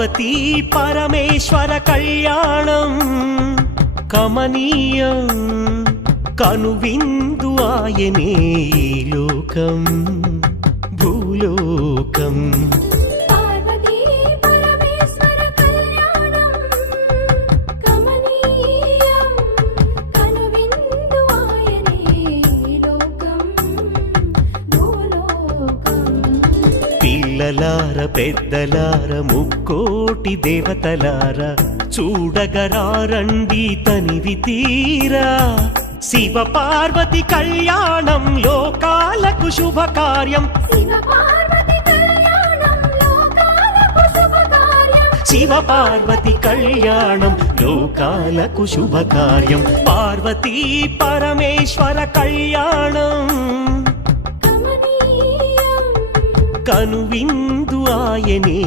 పార్వతీ పరమేశ్వర కళ్యాణం కమనీయం కనువిందు ఆయనే ఈ లోకం భూలోకం పిల్లలార పెద్దలార ముక్కోటి దేవతలార చూడగరారండి తనివి తీరా శివ పార్వతి కళ్యాణం లోకాలకు శుభకార్యం శివ పార్వతి కళ్యాణం లోకాలకు శుభకార్యం పార్వతీ పరమేశ్వర కళ్యాణం కనువిందు ఆయనే